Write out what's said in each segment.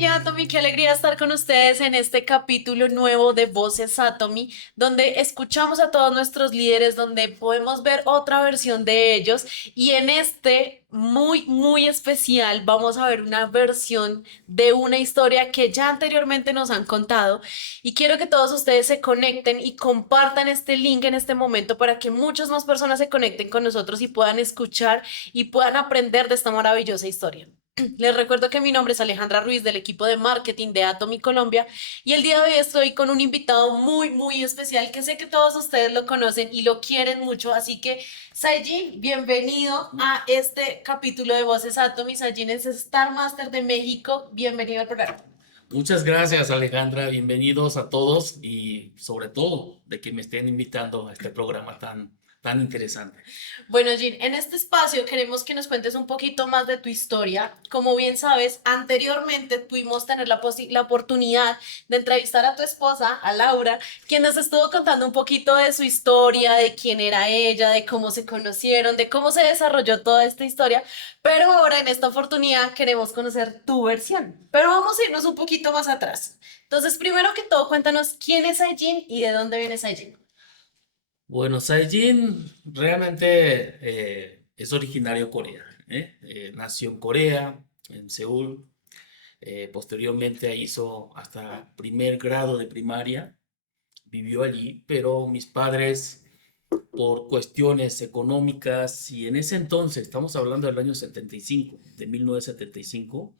familia Atomy, qué alegría estar con ustedes en este capítulo nuevo de Voces Atomy, donde escuchamos a todos nuestros líderes, donde podemos ver otra versión de ellos y en este muy especial vamos a ver una versión de una historia que ya anteriormente nos han contado y quiero que todos ustedes se conecten y compartan este link en este momento para que muchas más personas se conecten con nosotros y puedan escuchar y puedan aprender de esta maravillosa historia. Les recuerdo que mi nombre es Alejandra Ruiz del equipo de marketing de Atomy Colombia y el día de hoy estoy con un invitado muy especial que sé que todos ustedes lo conocen y lo quieren mucho, así que Saijin, bienvenido a este capítulo de Voces Atomy. Saijin es Star Master de México, bienvenido al programa. Muchas gracias, Alejandra. Bienvenidos a todos y sobre todo de que me estén invitando a este programa tan interesante. Bueno, Jean, en este espacio queremos que nos cuentes un poquito más de tu historia. Como bien sabes, anteriormente pudimos tener la oportunidad de entrevistar a tu esposa, a Laura, quien nos estuvo contando un poquito de su historia, de quién era ella, de cómo se conocieron, de cómo se desarrolló toda esta historia. Pero ahora en esta oportunidad queremos conocer tu versión. Pero vamos a irnos un poquito más atrás. Entonces, primero que todo, cuéntanos quién es Jean y de dónde viene Jean. Bueno, Saijin realmente es originario de Corea, ¿eh? Nació en Corea, en Seúl. Posteriormente hizo hasta primer grado de primaria, vivió allí, pero mis padres, por cuestiones económicas, y en ese entonces, estamos hablando del año 75, de 1975,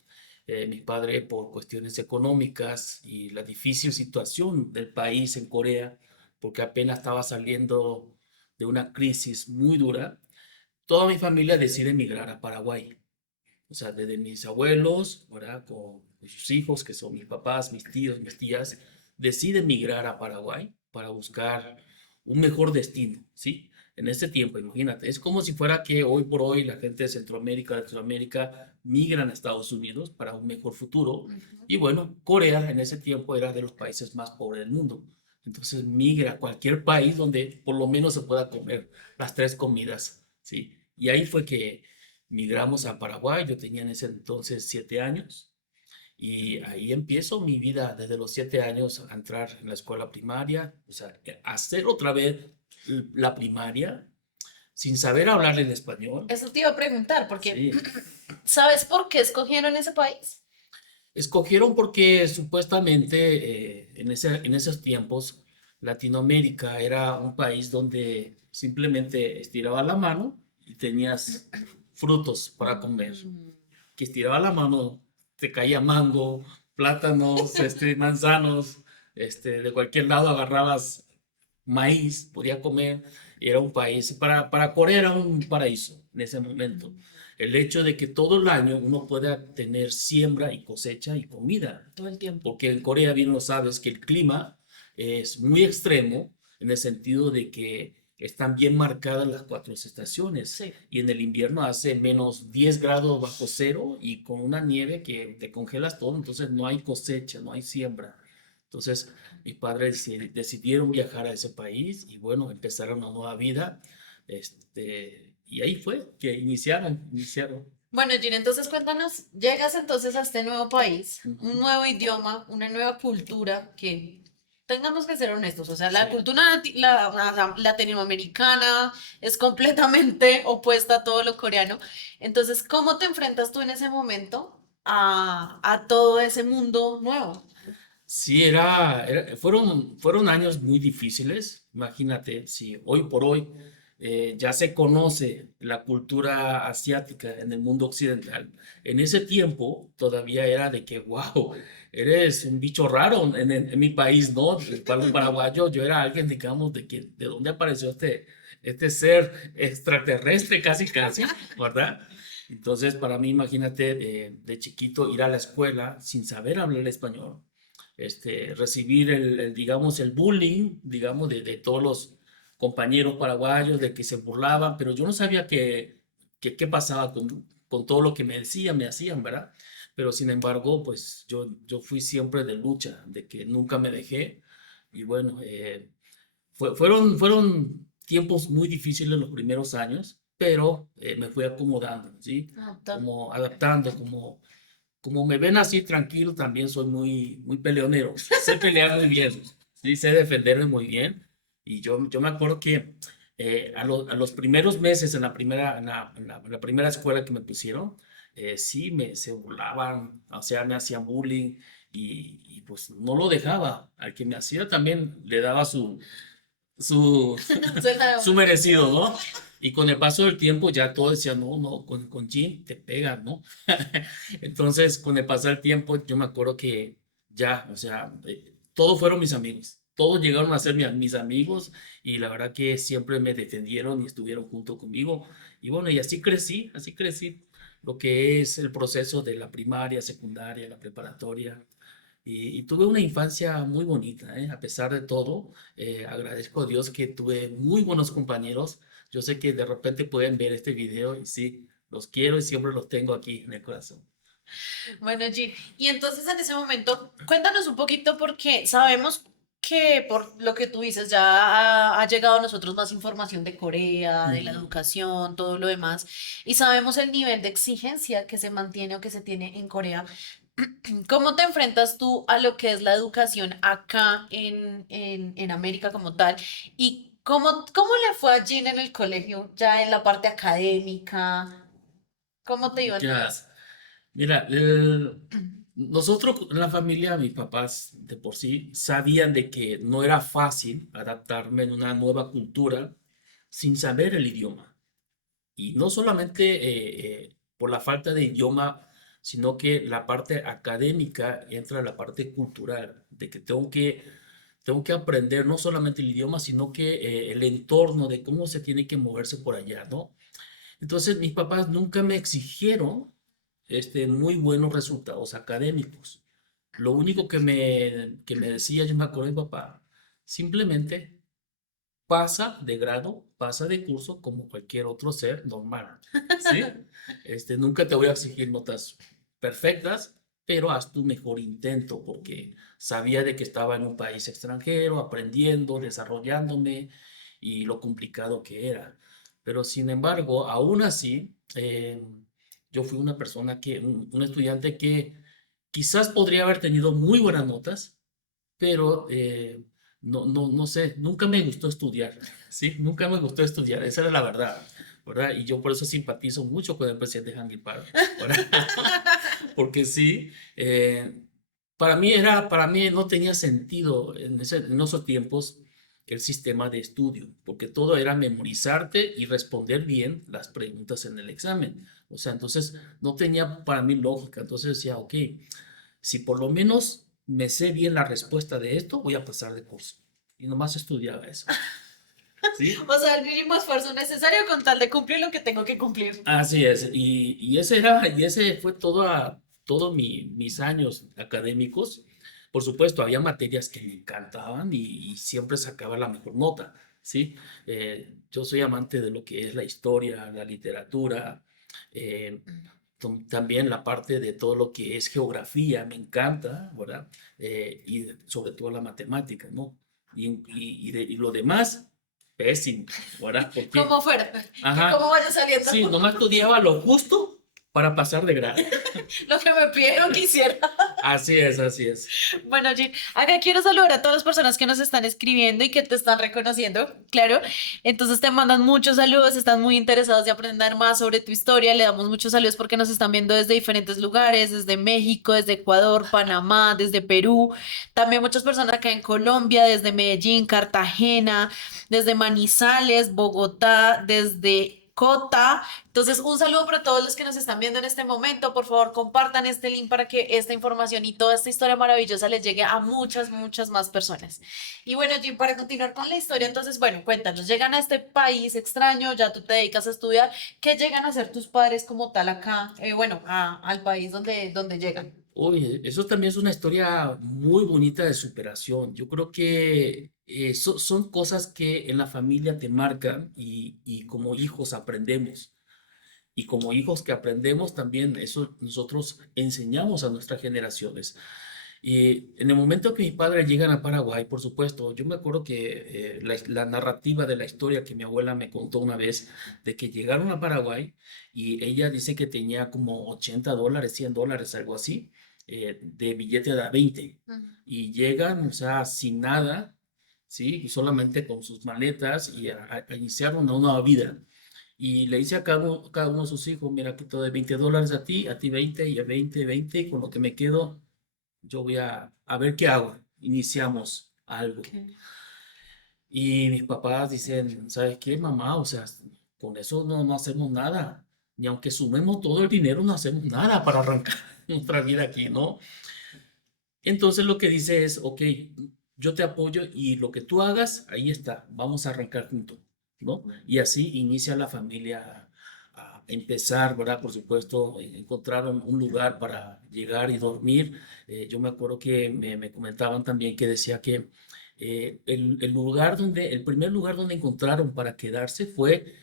mi padre, por cuestiones económicas y la difícil situación del país en Corea, porque apenas estaba saliendo de una crisis muy dura, toda mi familia decide emigrar a Paraguay. O sea, desde mis abuelos, ¿verdad? Con sus hijos, que son mis papás, mis tíos, mis tías, deciden migrar a Paraguay para buscar un mejor destino, ¿sí? En ese tiempo, imagínate, es como si fuera que hoy por hoy la gente de Centroamérica, de Sudamérica, migran a Estados Unidos para un mejor futuro. Y bueno, Corea en ese tiempo era de los países más pobres del mundo. Entonces migra a cualquier país donde por lo menos se pueda comer las tres comidas, ¿sí? Y ahí fue que migramos a Paraguay. Yo tenía en ese entonces 7 años y ahí empiezo mi vida desde los 7 años a entrar en la escuela primaria, o sea, hacer otra vez la primaria sin saber hablar el español. Eso te iba a preguntar, porque Sí, ¿sabes por qué escogieron ese país? escogieron porque supuestamente en esos tiempos Latinoamérica era un país donde simplemente estiraba la mano y tenías frutos para comer. Mm. Que estiraba la mano, te caía mango, plátanos, manzanos, de cualquier lado agarrabas maíz, podía comer, y era un país, para Corea era un paraíso en ese momento. El hecho de que todo el año uno pueda tener siembra y cosecha y comida, Todo el tiempo. porque en Corea bien lo sabes que el clima es muy extremo en el sentido de que están bien marcadas las cuatro estaciones Sí. y en el invierno hace menos 10 grados bajo cero y con una nieve que te congelas todo, entonces no hay cosecha, no hay siembra. Entonces mis padres decidieron viajar a ese país y bueno, empezaron una nueva vida. Y ahí fue que iniciaron. Bueno, Gina, entonces cuéntanos, llegas entonces a este nuevo país, un Ujú. nuevo idioma, una nueva cultura que tengamos que ser honestos, o sea, la Sí. cultura latinoamericana es completamente opuesta a todo lo coreano. Entonces, ¿cómo te enfrentas tú en ese momento a todo ese mundo nuevo? Sí, fueron años muy difíciles. Imagínate, si hoy por hoy ya se conoce la cultura asiática en el mundo occidental, en ese tiempo todavía era de que, wow, eres un bicho raro en mi país, ¿no? Para los paraguayos, yo era alguien, digamos, de dónde apareció este ser extraterrestre, casi, ¿verdad? Entonces, para mí, imagínate, de chiquito ir a la escuela sin saber hablar español, recibir digamos, el bullying, digamos, de todos los compañeros paraguayos, de que se burlaban, pero yo no sabía qué pasaba con todo lo que me hacían, ¿verdad? Pero sin embargo, pues yo fui siempre de lucha, de que nunca me dejé. Y bueno, fueron tiempos muy difíciles los primeros años, pero me fui acomodando, ¿sí? Adaptando. Como adaptando, como como me ven así tranquilo, también soy muy peleonero. Sé pelear muy bien, sí, sé defenderme muy bien. Y yo me acuerdo que a los primeros meses en la en la primera escuela que me pusieron, sí, se burlaban, o sea, me hacían bullying y pues no lo dejaba. Al que me hacía también le daba su, Suena. su merecido, ¿no? Y con el paso del tiempo ya todos decían, no, no, con Jim te pegan, ¿no? Entonces, con el pasar del tiempo, yo me acuerdo que ya, o sea, todos fueron mis amigos. Todos llegaron a ser mis amigos y la verdad que siempre me defendieron y estuvieron junto conmigo. Y bueno, y así crecí lo que es el proceso de la primaria, secundaria, la preparatoria. Y tuve una infancia muy bonita, ¿eh? A pesar de todo, agradezco a Dios que tuve muy buenos compañeros. Yo sé que de repente pueden ver este video y sí, los quiero y siempre los tengo aquí en el corazón. Bueno, Jean, y entonces en ese momento, cuéntanos un poquito porque sabemos que por lo que tú dices ya ha llegado a nosotros más información de Corea, de la Ujú. educación, todo lo demás, y sabemos el nivel de exigencia que se mantiene o que se tiene en Corea. ¿Cómo te enfrentas tú a lo que es la educación acá en América como tal? ¿Y cómo le fue a Jean en el colegio, ya en la parte académica? ¿Cómo te iba en todo Ya, eso? mira, nosotros en la familia, mis papás de por sí sabían de que no era fácil adaptarme en una nueva cultura sin saber el idioma. Y no solamente por la falta de idioma, sino que la parte académica entra la parte cultural, de que tengo que aprender no solamente el idioma, sino que el entorno de cómo se tiene que moverse por allá, ¿no? Entonces, mis papás nunca me exigieron muy buenos resultados académicos. Lo único que me decía, yo me acuerdo de mi papá, simplemente pasa de grado, pasa de curso como cualquier otro ser normal, ¿sí? Nunca te voy a exigir notas perfectas, pero haz tu mejor intento porque sabía de que estaba en un país extranjero, aprendiendo, desarrollándome y lo complicado que era. Pero sin embargo, aún así, yo fui una persona un estudiante que quizás podría haber tenido muy buenas notas, pero no sé, nunca me gustó estudiar, ¿sí? Nunca me gustó estudiar, esa era la verdad, ¿verdad? Y yo por eso simpatizo mucho con el presidente Hangi Park, ¿verdad? Porque sí, para mí no tenía sentido en esos tiempos el sistema de estudio, porque todo era memorizarte y responder bien las preguntas en el examen. O sea, entonces no tenía para mí lógica. Entonces decía, ok, si por lo menos me sé bien la respuesta de esto, voy a pasar de curso. Y nomás estudiaba eso. ¿Sí? O sea, el mínimo esfuerzo necesario con tal de cumplir lo que tengo que cumplir. Así es. Y ese fue todo mis años académicos. Por supuesto, había materias que me encantaban y siempre sacaba la mejor nota. ¿Sí? Yo soy amante de lo que es la historia, la literatura, eh, también la parte de todo lo que es geografía, me encanta, ¿verdad? Y sobre todo la matemática, ¿no? Y lo demás, pésimo, ¿verdad? Porque, Como fuera, que ajá, cómo vaya saliendo. sí, nomás estudiaba lo justo para pasar de grado. Lo que me pidieron que hiciera. Así es, así es. Bueno, Jean, acá quiero saludar a todas las personas que nos están escribiendo y que te están reconociendo, claro. Entonces te mandan muchos saludos, están muy interesados de aprender más sobre tu historia. Le damos muchos saludos porque nos están viendo desde diferentes lugares, desde México, desde Ecuador, Panamá, desde Perú. También muchas personas acá en Colombia, desde Medellín, Cartagena, desde Manizales, Bogotá, desde Cota. Entonces, un saludo para todos los que nos están viendo en este momento. Por favor, compartan este link para que esta información y toda esta historia maravillosa les llegue a muchas, muchas más personas. Y bueno, Jim, para continuar con la historia, entonces, bueno, cuéntanos, llegan a este país extraño, ya tú te dedicas a estudiar, ¿qué llegan a hacer tus padres como tal acá? Bueno, al país donde llegan. Oye, eso también es una historia muy bonita de superación. Yo creo que son cosas que en la familia te marcan y como hijos aprendemos. Y como hijos que aprendemos también, eso nosotros enseñamos a nuestras generaciones. Y en el momento que mis padres llegan a Paraguay, por supuesto, yo me acuerdo que la narrativa de la historia que mi abuela me contó una vez, de que llegaron a Paraguay y ella dice que tenía como $80, $100, algo así, de billete de a 20. Ujú. Y llegan, o sea, sin nada, ¿sí? Y solamente con sus maletas y a iniciar una nueva vida. Y le dice a cada uno de sus hijos, mira, aquí te doy $20 a ti 20 y a 20 20 y con lo que me quedo yo voy a ver qué hago. Iniciamos algo. Ok. Y mis papás dicen, ¿sabes qué, mamá? O sea, con eso no hacemos nada. Ni aunque sumemos todo el dinero, no hacemos nada para arrancar nuestra vida aquí, ¿no? Entonces lo que dice es, ok, yo te apoyo y lo que tú hagas, ahí está, vamos a arrancar juntos, ¿no? Y así inicia la familia a empezar, ¿verdad? Por supuesto, encontraron un lugar para llegar y dormir. Yo me acuerdo que me comentaban también que decía que el primer lugar donde encontraron para quedarse fue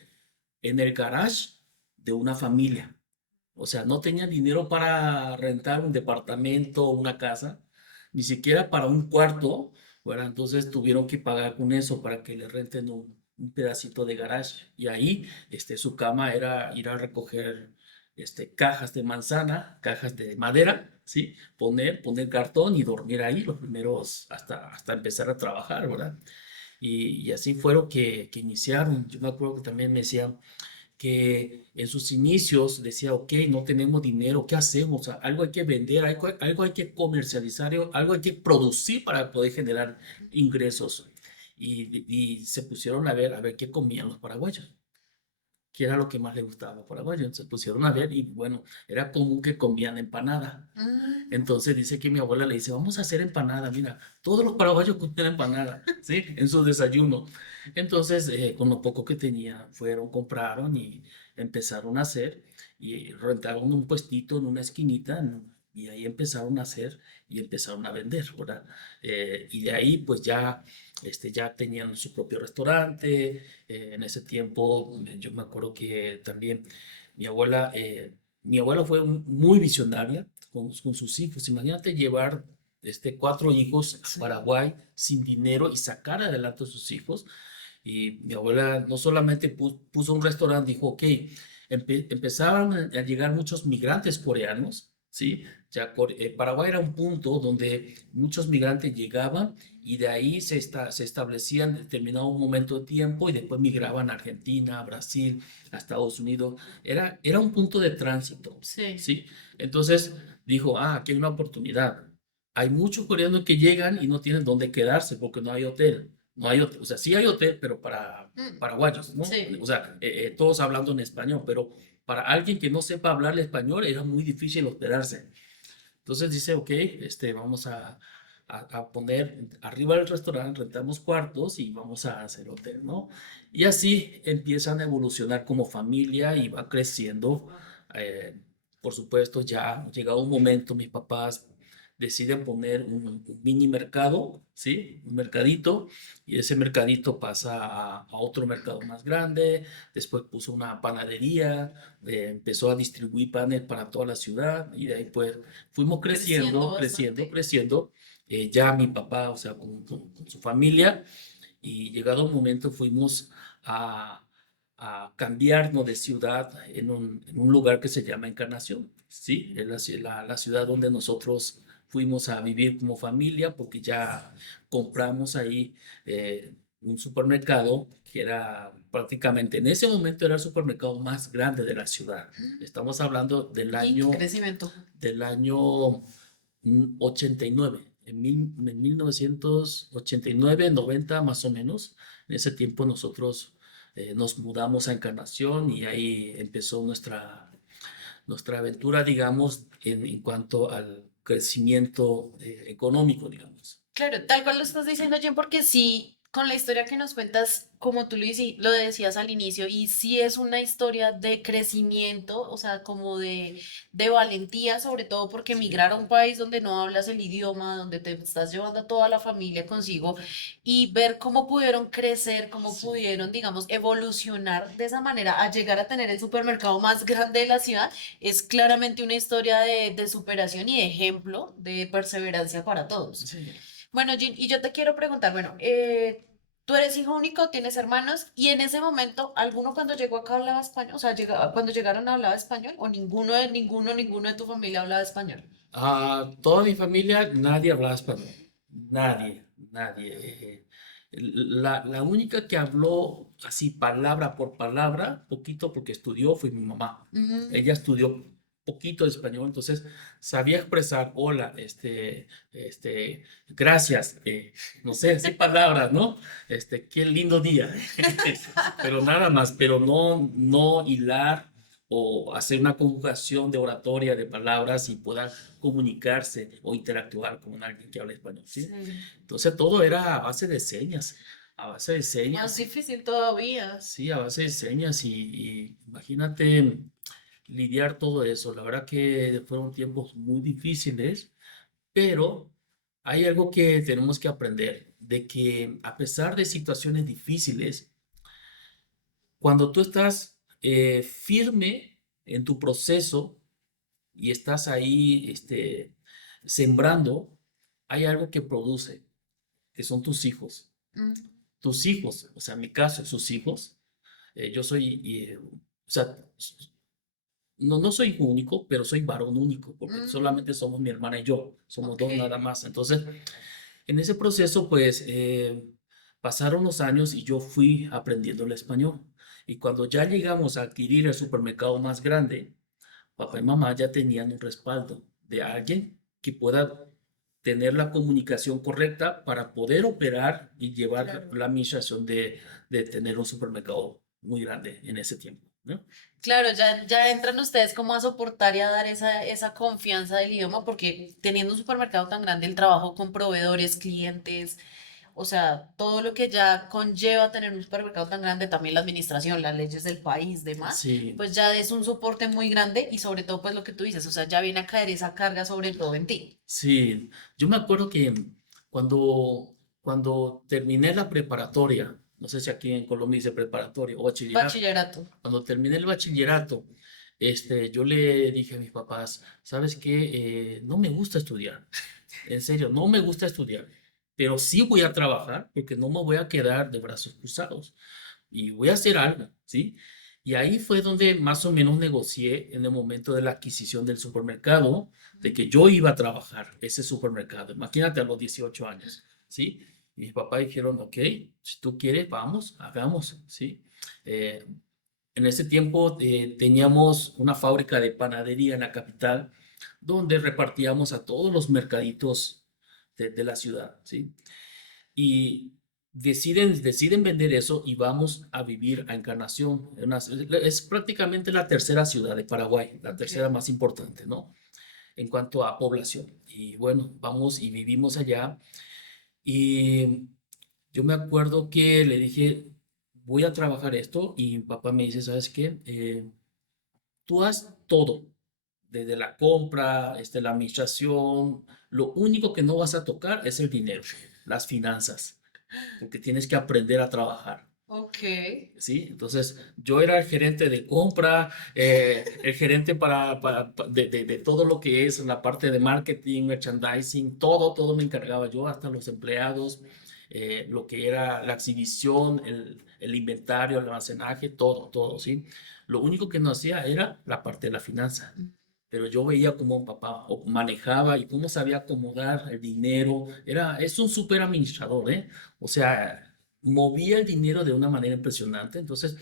en el garage de una familia. O sea, no tenían dinero para rentar un departamento o una casa, ni siquiera para un cuarto, ¿verdad? Entonces tuvieron que pagar con eso para que le renten un pedacito de garage. Y ahí, su cama era ir a recoger, cajas de manzana, cajas de madera, ¿sí? Poner cartón y dormir ahí los primeros, hasta empezar a trabajar, ¿verdad? Y así fueron que iniciaron. Yo me acuerdo que también me decían, que en sus inicios decía, ok, no tenemos dinero, ¿qué hacemos? O sea, algo hay que vender, algo hay que comercializar, algo hay que producir para poder generar ingresos. Y se pusieron a ver qué comían los paraguayos, qué era lo que más les gustaba a los paraguayos. Se pusieron a ver y bueno, era común que comían empanada. Mm. Entonces dice que mi abuela le dice, vamos a hacer empanada, mira, todos los paraguayos comen empanada, ¿sí? En su desayuno. Entonces, con lo poco que tenía, fueron, compraron y empezaron a hacer y rentaron un puestito en una esquinita, ¿no? Y ahí empezaron a hacer y empezaron a vender, ¿verdad? Y de ahí pues ya tenían su propio restaurante. En ese tiempo yo me acuerdo que también mi abuela, eh, mi abuela fue muy visionaria con sus hijos. Imagínate llevar 4 hijos a Sí. Paraguay sin dinero y sacar adelante a sus hijos. Y mi abuela no solamente puso un restaurante, dijo, ok, empezaban a llegar muchos migrantes coreanos, ¿sí? Ya Paraguay era un punto donde muchos migrantes llegaban y de ahí se establecían en determinado momento de tiempo y después migraban a Argentina, a Brasil, a Estados Unidos. Era un punto de tránsito, Sí. ¿sí? Entonces dijo, aquí hay una oportunidad. Hay muchos coreanos que llegan y no tienen dónde quedarse porque no hay hotel. No hay hotel, o sea, sí hay hotel, pero para Mm. paraguayos, ¿no? Sí. O sea, todos hablando en español, pero para alguien que no sepa hablar el español era muy difícil hospedarse. Entonces dice, ok, vamos a poner arriba del restaurante, rentamos cuartos y vamos a hacer hotel, ¿no? Y así empiezan a evolucionar como familia y va creciendo. eh, por supuesto, ya llegado un momento, mis papás deciden poner un mini mercado, ¿sí? Un mercadito, y ese mercadito pasa a otro mercado más grande. Después puso una panadería, empezó a distribuir panes para toda la ciudad y de ahí pues fuimos Creciendo creciendo, creciendo, bastante. creciendo. Ya mi papá, o sea, con su familia, y llegado un momento fuimos a, a cambiarnos de ciudad en un lugar que se llama Encarnación, ¿sí? Es la ciudad donde nosotros fuimos a vivir como familia porque ya compramos ahí un supermercado que era prácticamente, en ese momento era el supermercado más grande de la ciudad. Estamos hablando Y qué crecimiento. del año 89, en 1989, 90 más o menos. En ese tiempo nosotros nos mudamos a Encarnación y ahí empezó nuestra aventura, digamos, en cuanto al crecimiento económico, digamos. Claro, tal cual lo estás diciendo, Jen, porque sí. Con la historia que nos cuentas, como tú lo decías al inicio, y sí es una historia de crecimiento, o sea, como de valentía, sobre todo porque Sí, emigrar a un país donde no hablas el idioma, donde te estás llevando a toda la familia consigo, y ver cómo pudieron crecer, cómo sí, pudieron, digamos, evolucionar de esa manera a llegar a tener el supermercado más grande de la ciudad, es claramente una historia de superación y de ejemplo de perseverancia para todos. sí. Bueno, Jean, y yo te quiero preguntar, bueno, tú eres hijo único, tienes hermanos, y en ese momento, ¿alguno cuando llegó acá hablaba español? O sea, cuando llegaron hablaba español, o ninguno de tu familia hablaba español. Toda mi familia, nadie hablaba español. Nadie, nadie. La única que habló así palabra por palabra, poquito porque estudió, fue mi mamá. Mm, Ella estudió poquito de español, entonces sabía expresar hola, gracias, no sé, así palabras, ¿no? Qué lindo día. Pero nada más, pero no hilar o hacer una conjugación de oratoria de palabras y puedan comunicarse o interactuar con alguien que habla español, ¿sí? sí, Entonces todo era a base de señas, a base de más señas, difícil todavía. sí, a base de señas y imagínate lidiar todo eso. La verdad que fueron tiempos muy difíciles, pero hay algo que tenemos que aprender, de que a pesar de situaciones difíciles, cuando tú estás firme en tu proceso y estás ahí sembrando, hay algo que produce, que son tus hijos. Mm, Tus hijos, o sea, en mi caso, sus hijos. Yo soy, o sea, no soy hijo único, pero soy varón único, porque mm, solamente somos mi hermana y yo, somos ok, dos nada más. Entonces, en ese proceso, pues, pasaron los años y yo fui aprendiendo el español. Y cuando ya llegamos a adquirir el supermercado más grande, papá y mamá ya tenían un respaldo de alguien que pueda tener la comunicación correcta para poder operar y llevar claro. la administración de tener un supermercado muy grande en ese tiempo, ¿no? Claro, ya entran ustedes como a soportar y a dar esa confianza del idioma, porque teniendo un supermercado tan grande, el trabajo con proveedores, clientes, o sea, todo lo que ya conlleva tener un supermercado tan grande, también la administración, las leyes del país, demás, Sí, pues ya es un soporte muy grande y sobre todo pues lo que tú dices, o sea, ya viene a caer esa carga sobre todo en ti. sí. Yo me acuerdo que cuando terminé la preparatoria, no sé si aquí en Colombia dice preparatoria o bachillerato, Bachillerato. cuando terminé el bachillerato, yo le dije a mis papás, ¿sabes qué? No me gusta estudiar. En serio, no me gusta estudiar, pero sí voy a trabajar porque no me voy a quedar de brazos cruzados y voy a hacer algo, ¿sí? Y ahí fue donde más o menos negocié en el momento de la adquisición del supermercado, de que yo iba a trabajar ese supermercado. Imagínate a los 18 años, ¿sí? Y mis papás dijeron, ok, si tú quieres, vamos, hagamos, ¿sí? Eh, en ese tiempo teníamos una fábrica de panadería en la capital donde repartíamos a todos los mercaditos de la ciudad, ¿sí? Y deciden vender eso y vamos a vivir a Encarnación. Es prácticamente la tercera ciudad de Paraguay, la Ok. tercera más importante, ¿no? En cuanto a población. Y bueno, vamos y vivimos allá. Y yo me acuerdo que le dije, voy a trabajar esto y mi papá me dice, ¿sabes qué? Tú haz todo, desde la compra, la administración. Lo único que no vas a tocar es el dinero, las finanzas, porque tienes que aprender a trabajar. Ok. ¿Sí? Entonces, yo era el gerente de compra, el gerente de todo lo que es la parte de marketing, merchandising, todo me encargaba yo, hasta los empleados, lo que era la exhibición, el inventario, el almacenaje, todo, ¿sí? Lo único que no hacía era la parte de la finanza. Pero yo veía cómo papá manejaba y cómo sabía acomodar el dinero. Es un súper administrador, ¿eh? O sea, movía el dinero de una manera impresionante. Entonces,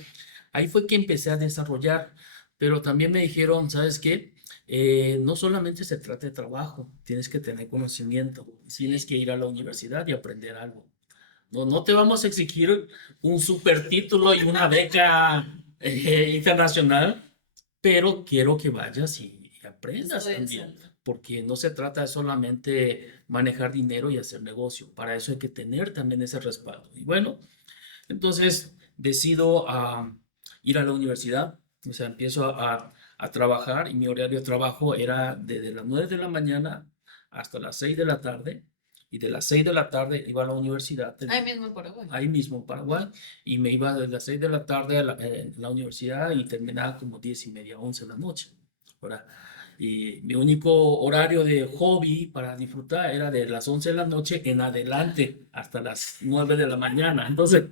ahí fue que empecé a desarrollar, pero también me dijeron, ¿sabes qué? No solamente se trata de trabajo, tienes que tener conocimiento, tienes Sí. que ir a la universidad y aprender algo. No te vamos a exigir un super título y una beca internacional, pero quiero que vayas y aprendas Estoy también. exacto. porque no se trata de solamente manejar dinero y hacer negocio. Para eso hay que tener también ese respaldo. Y bueno, entonces decido ir a la universidad, o sea, empiezo a trabajar y mi horario de trabajo era desde las 9 de la mañana hasta las 6 de la tarde y de las 6 de la tarde iba a la universidad, Ahí mismo en Paraguay. ahí mismo en Paraguay, y me iba desde las 6 de la tarde a la universidad y terminaba como 10 y media, 11 de la noche, ¿verdad? Y mi único horario de hobby para disfrutar era de las 11 de la noche en adelante hasta las 9 de la mañana. Entonces,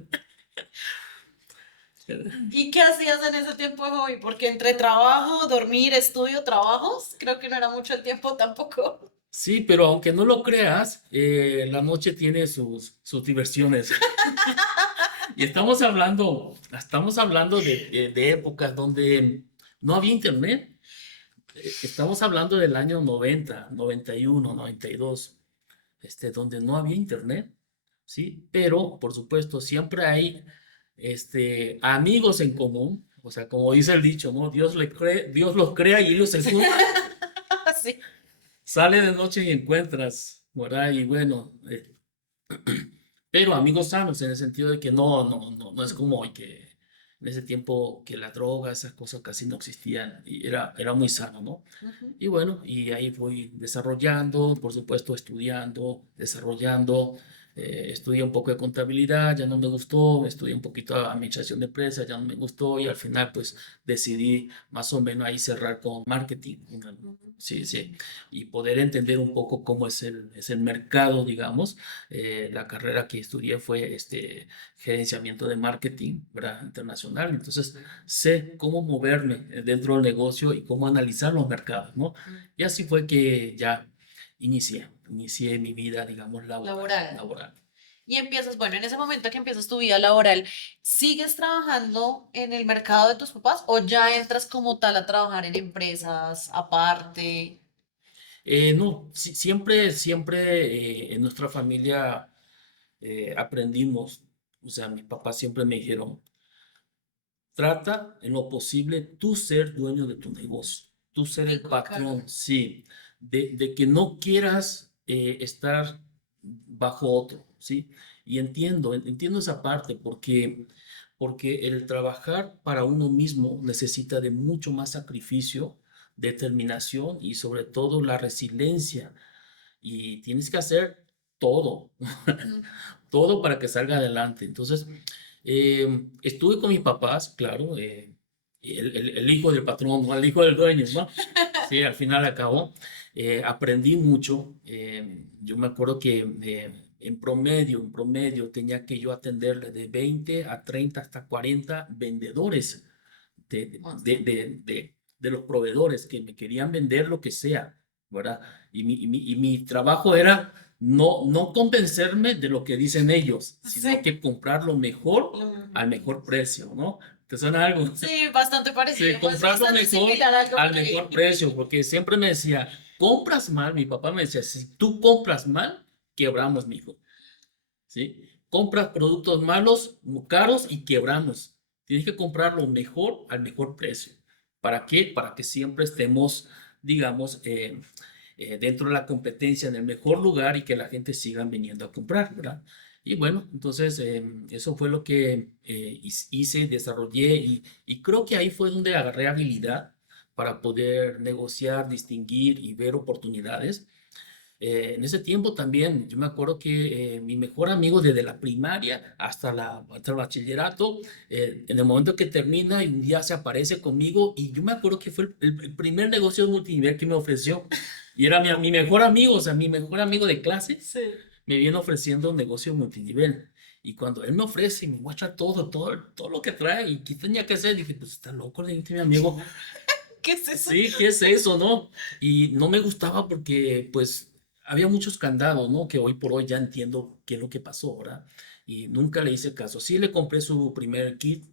¿Y qué hacías en ese tiempo de hobby? Porque entre trabajo, dormir, estudio, trabajos, creo que no era mucho el tiempo tampoco. sí, pero aunque no lo creas, la noche tiene sus diversiones. Y estamos hablando de épocas donde no había internet. Estamos hablando del año 90, 91, 92, donde no había internet, ¿sí? Pero, por supuesto, siempre hay amigos en común. O sea, como dice el dicho, ¿no? Dios los crea y ellos se juntan. Sí. Sale de noche y encuentras, ¿verdad? Y bueno, pero amigos sanos en el sentido de que no es como hoy que en ese tiempo que la droga, esas cosas casi no existían y era muy sano, ¿no? Ujú. Y bueno, y ahí fui desarrollando, por supuesto, estudiando, desarrollando. Estudié un poco de contabilidad, ya no me gustó, estudié un poquito de administración de empresas, ya no me gustó y al final pues decidí más o menos ahí cerrar con marketing. Sí, sí, y poder entender un poco cómo es el mercado, digamos. La carrera que estudié fue gerenciamiento de marketing, ¿verdad? Internacional. Entonces sé cómo moverme dentro del negocio y cómo analizar los mercados, ¿no? Y así fue que ya inicié mi vida, digamos, Laboral. laboral. Y empiezas, bueno, en ese momento que empiezas tu vida laboral, ¿sigues trabajando en el mercado de tus papás o ya entras como tal a trabajar en empresas aparte? No, siempre en nuestra familia aprendimos, o sea, mis papás siempre me dijeron, trata en lo posible tú ser dueño de tu negocio, tú ser el Inculcaron. patrón, sí, de que no quieras estar bajo otro, ¿sí? Y entiendo esa parte porque el trabajar para uno mismo necesita de mucho más sacrificio, determinación y sobre todo la resiliencia. Y tienes que hacer todo, Mm. todo para que salga adelante. Entonces, estuve con mis papás, claro, el hijo del patrón, ¿no? El hijo del dueño, ¿no? Sí, al final acabó. Aprendí mucho. Yo me acuerdo que en promedio tenía que yo atenderle de 20 a 30 hasta 40 vendedores de los proveedores que me querían vender lo que sea, ¿verdad? Y mi trabajo era no convencerme de lo que dicen ellos, sino Sí. que comprar lo mejor Lo mismo. al mejor precio, ¿no? ¿Te suena algo? Sí, bastante Sí, parecido, pues comprar lo bastante mejor similar a algo al por ahí. mejor precio, porque siempre me decía, compras mal, mi papá me decía, si tú compras mal, quebramos, mijo, ¿sí? Compras productos malos, caros y quebramos. Tienes que comprar lo mejor al mejor precio. ¿Para qué? Para que siempre estemos, digamos, dentro de la competencia en el mejor lugar y que la gente siga viniendo a comprar, ¿verdad? Y bueno, entonces eso fue lo que hice, desarrollé y creo que ahí fue donde agarré habilidad para poder negociar, distinguir y ver oportunidades. En ese tiempo también, yo me acuerdo que mi mejor amigo desde la primaria hasta el bachillerato, en el momento que termina y un día se aparece conmigo y yo me acuerdo que fue el primer negocio multinivel que me ofreció y era mi mejor amigo, o sea, mi mejor amigo de clase, Sí. me viene ofreciendo un negocio multinivel. Y cuando él me ofrece y me muestra todo lo que trae y qué tenía que hacer, dije, pues está loco, le dije a mi amigo, ¿Qué es eso? sí, ¿qué es eso, no? Y no me gustaba porque, pues, había muchos candados, ¿no? Que hoy por hoy ya entiendo qué es lo que pasó, ¿verdad? Y nunca le hice caso. Sí le compré su primer kit,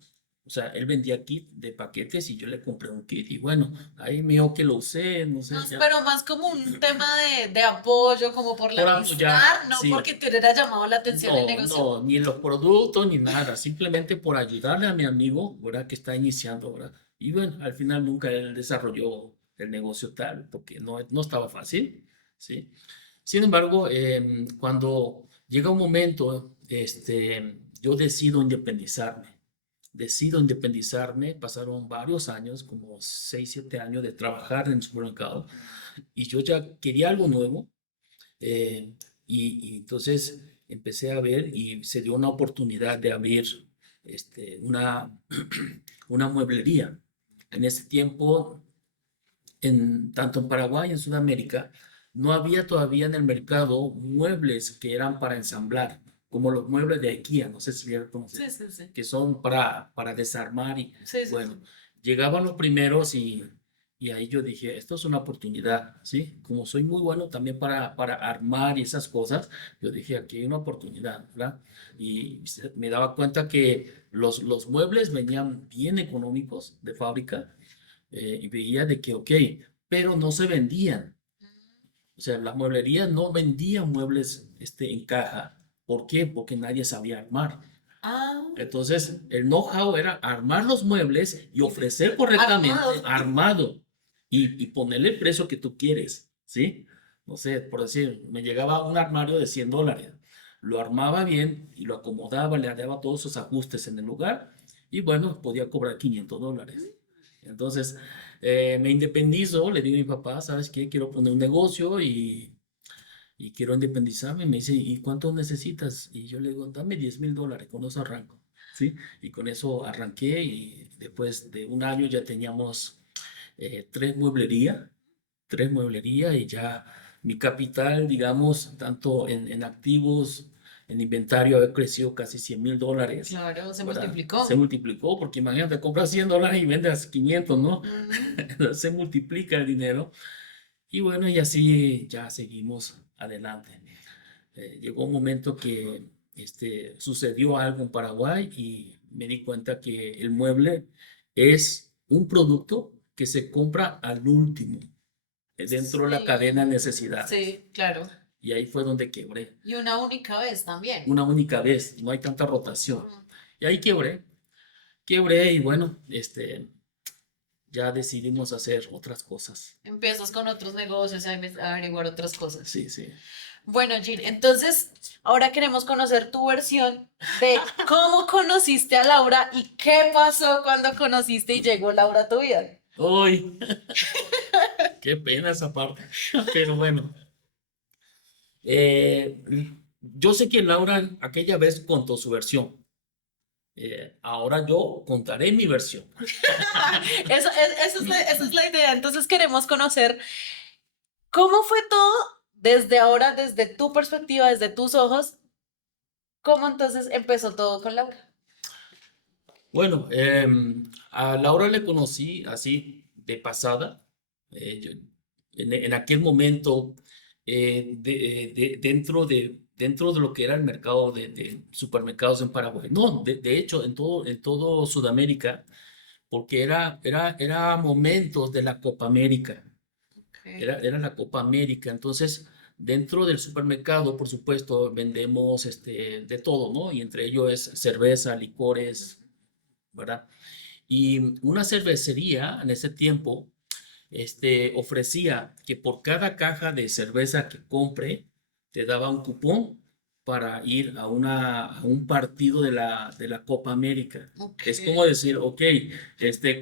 o sea, él vendía kit de paquetes y yo le compré un kit y bueno, ahí me dijo que lo usé, no sé, Más, ya. pero más como un tema de apoyo, como por la Por apoyar, amistad, no sí. porque te hubiera llamado la atención el No, negocio. no, ni los productos ni nada, simplemente por ayudarle a mi amigo, ¿verdad? Que está iniciando, ¿verdad? Y bueno, al final nunca él desarrolló el negocio tal, porque no estaba fácil, ¿sí? Sin embargo, cuando llega un momento, yo decido independizarme, pasaron varios años, como 6, 7 años de trabajar en el supermercado, y yo ya quería algo nuevo, eh, y entonces empecé a ver y se dio una oportunidad de abrir una, una mueblería. En ese tiempo, tanto en Paraguay y en Sudamérica, no había todavía en el mercado muebles que eran para ensamblar, como los muebles de IKEA, no sé si ya lo Sí, conoces, sí, sí. que son para desarmar y Sí, sí, sí. bueno, llegaban los primeros y ahí yo dije, esto es una oportunidad, ¿sí? Como soy muy bueno también para armar y esas cosas, yo dije, aquí hay una oportunidad, ¿verdad? Y me daba cuenta que los muebles venían bien económicos de fábrica, y veía de que, ok, pero no se vendían. O sea, la mueblería no vendía muebles en caja. ¿Por qué? Porque nadie sabía armar. Ah, Entonces, el know-how era armar los muebles y ofrecer correctamente armado. armado y ponerle el precio que tú quieres, ¿sí? No sé, por decir, me llegaba un armario de $100, lo armaba bien y lo acomodaba, le daba todos sus ajustes en el lugar y bueno, podía cobrar $500. Entonces, me independizo, le digo a mi papá, ¿sabes qué? Quiero poner un negocio y quiero independizarme. Me dice, ¿y cuánto necesitas? Y yo le digo, dame $10,000, con eso arranco, ¿sí? Y con eso arranqué y después de un año ya teníamos tres mueblerías, y ya mi capital, digamos, tanto en activos, en inventario, había crecido casi $100,000, Claro, se ¿verdad? multiplicó. Se multiplicó porque imagínate, compras $100 y vendes 500, ¿no? Ujú. Se multiplica el dinero. Y bueno, y así ya seguimos adelante. Llegó un momento que sucedió algo en Paraguay y me di cuenta que el mueble es un producto que se compra al último, dentro de la cadena de Sí, necesidades. sí, claro. Y ahí fue donde quebré. Y una única vez también. Una única vez, no hay tanta rotación. Mm. Y ahí quebré y bueno, ya decidimos hacer otras cosas. Empiezas con otros negocios, a averiguar otras cosas. Sí, sí. Bueno, Jean, entonces ahora queremos conocer tu versión de cómo conociste a Laura y qué pasó cuando conociste y llegó Laura a tu vida. Uy, qué pena esa parte. Pero bueno, eh, yo sé que Laura aquella vez contó su versión. Ahora yo contaré mi versión. Esa es la idea. Entonces queremos conocer cómo fue todo desde ahora, desde tu perspectiva, desde tus ojos, cómo entonces empezó todo con Laura. Bueno, a Laura le conocí así de pasada. En aquel momento, dentro de lo que era el mercado de supermercados en Paraguay. No, de hecho, en todo Sudamérica, porque era momentos de la Copa América. Okay. Era la Copa América. Entonces, dentro del supermercado, por supuesto, vendemos de todo, ¿no? Y entre ellos es cerveza, licores, ¿verdad? Y una cervecería en ese tiempo ofrecía que por cada caja de cerveza que compre, te daba un cupón para ir a un partido de la Copa América. Es como Ok. decir, ok,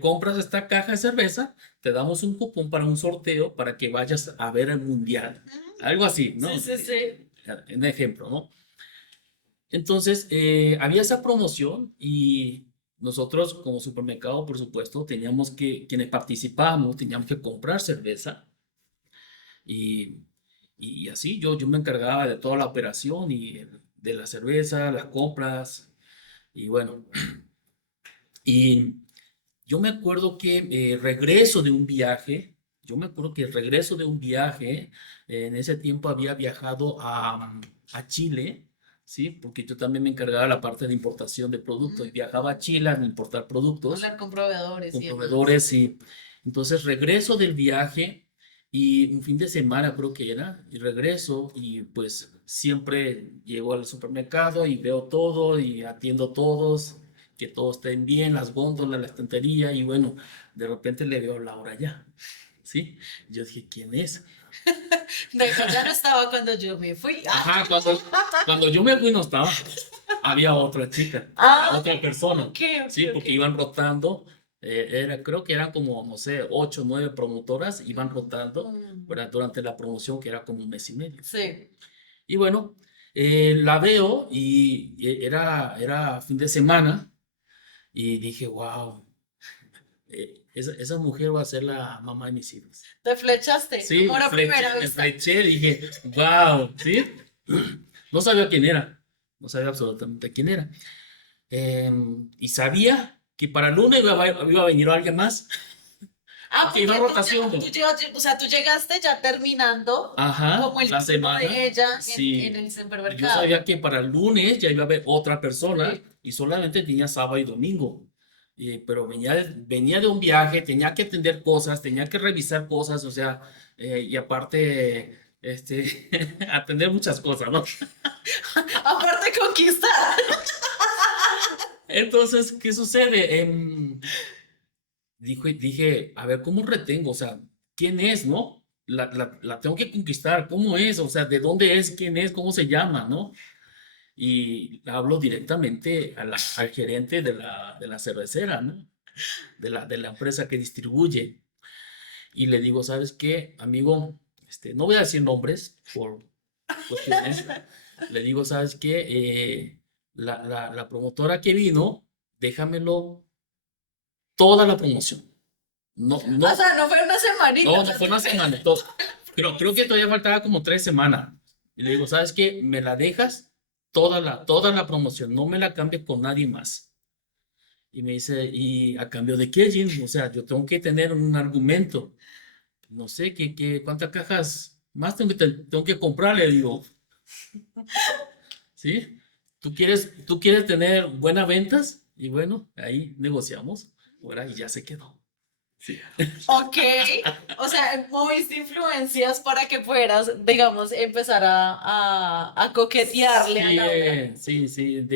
compras esta caja de cerveza, te damos un cupón para un sorteo para que vayas a ver el mundial. Algo así, Sí, ¿no? sí, sí. Un ejemplo, ¿no? Entonces, había esa promoción y nosotros como supermercado, por supuesto, quienes participábamos, teníamos que comprar cerveza y, y así yo me encargaba de toda la operación y de la cerveza, las compras y bueno, y yo me acuerdo que regreso de un viaje, en ese tiempo había viajado a Chile, ¿sí? Porque yo también me encargaba de la parte de importación de productos y Mm. viajaba a Chile a importar productos Hablar con proveedores con y demás. proveedores y entonces regreso del viaje y un fin de semana creo que era y regreso y pues siempre llego al supermercado y veo todo y atiendo todos, que todos estén bien, las góndolas, la estantería y bueno, de repente le veo a Laura ya, ¿sí? Yo dije, ¿quién es? De hecho, ya no estaba cuando yo me fui. Ajá, cuando yo me fui no estaba, había otra chica, Ah, otra persona, ok, ok, ¿sí? ok. Porque iban rotando, creo que eran como, no sé, 8 o 9 promotoras, iban rotando, Mm, ¿verdad? Durante la promoción, que era como un mes y medio. sí. Y bueno, la veo y era fin de semana y dije, wow, esa mujer va a ser la mamá de mis hijos. Te flechaste. Sí, Amor a primera me vista. fleché, dije, wow, ¿sí? No sabía quién era, no sabía absolutamente quién era. Y sabía que para el lunes iba a venir alguien más, Ah, porque iba porque rotación. o sea, tú llegaste ya terminando Ajá, como el la turno semana, de ella en sí. el Y yo supermercado. sabía que para el lunes ya iba a haber otra persona Sí. y solamente tenía sábado y domingo. Pero venía de un viaje, tenía que atender cosas, tenía que revisar cosas, o sea, y aparte, atender muchas cosas, ¿no? Aparte conquistar. Entonces, ¿qué sucede? Dije, a ver, ¿cómo retengo? O sea, ¿quién es, no? La tengo que conquistar, ¿cómo es? O sea, ¿de dónde es? ¿Quién es? ¿Cómo se llama, no? Y hablo directamente al gerente de la cervecera, ¿no? De la empresa que distribuye. Y le digo, ¿sabes qué, amigo? No voy a decir nombres por cuestiones. Le digo, ¿sabes qué? La promotora que vino, déjamelo toda la promoción. No, O no, sea, no fue una semanita. no, O no sea, fue una semana. Creo que todavía faltaba como 3 semanas. Y le digo, ¿sabes qué? Me la dejas toda la promoción, no me la cambies con nadie más. Y me dice, ¿y a cambio de qué, Jim? O sea, yo tengo que tener un argumento. No sé, ¿cuántas cajas más tengo que comprar? Le digo, ¿sí? ¿Tú quieres tener buenas ventas? Y bueno, ahí negociamos, ahora y ya se quedó. Sí. ok. O sea, moviste influencias para que puedas, digamos, empezar a coquetearle a Sí, Laura. sí, sí,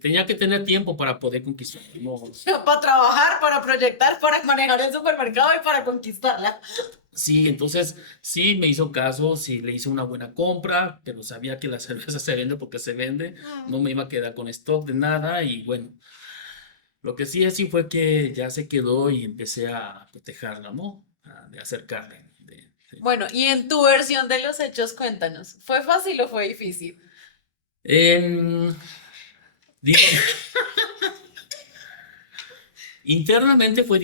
tenía que tener tiempo para poder conquistar. No, Para trabajar, para proyectar, para manejar el supermercado y para conquistarla. sí, entonces sí me hizo caso, sí le hice una buena compra, pero sabía que la cerveza se vende porque se vende, no me iba a quedar con stock de nada y bueno, lo que sí así fue que ya se quedó y empecé a protegerla, ¿no? De acercarle. Bueno, y en tu versión de los hechos, cuéntanos, ¿fue fácil o fue difícil? Em, di- internamente fue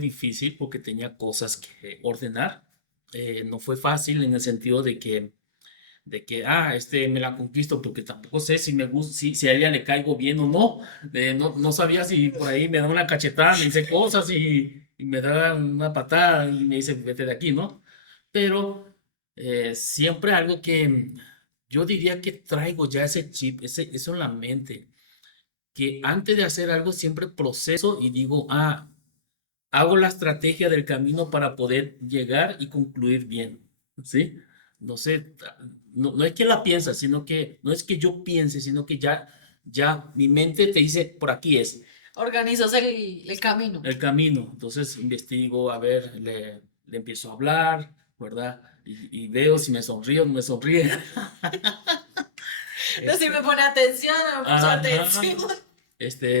difícil porque tenía cosas que ordenar. No fue fácil en el sentido de que me la conquisto porque tampoco sé si me gusta, si a ella le caigo bien o no. No sabía si por ahí me da una cachetada, me dice cosas y me da una patada y me dice vete de aquí, ¿no? Pero siempre algo que yo diría que traigo ya ese chip, eso en la mente, que antes de hacer algo siempre proceso y digo, hago la estrategia del camino para poder llegar y concluir bien, ¿sí? No sé, no es que la piensa, sino que, no es que yo piense, sino que ya mi mente te dice, por aquí es Organizas el camino. el camino. Entonces investigo, a ver, le empiezo a hablar, ¿verdad? Y veo si me sonríe o no me sonríe. Entonces, si Este, me pone atención, no me puso ajá. atención.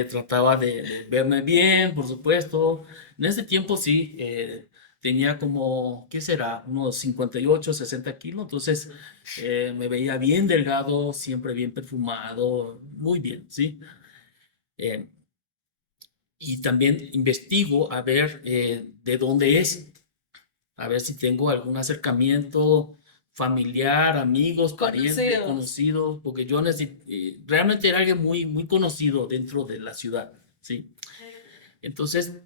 Trataba de verme bien, por supuesto. En ese tiempo sí, tenía como, ¿qué será? Unos 58, 60 kilos. Entonces me veía bien delgado, siempre bien perfumado, muy bien, ¿sí? Eh, y también investigo a ver de dónde es, a ver si tengo algún acercamiento familiar, amigos, parientes, Conocidos. conocidos, porque yo realmente era alguien muy, muy conocido dentro de la ciudad, ¿sí? Entonces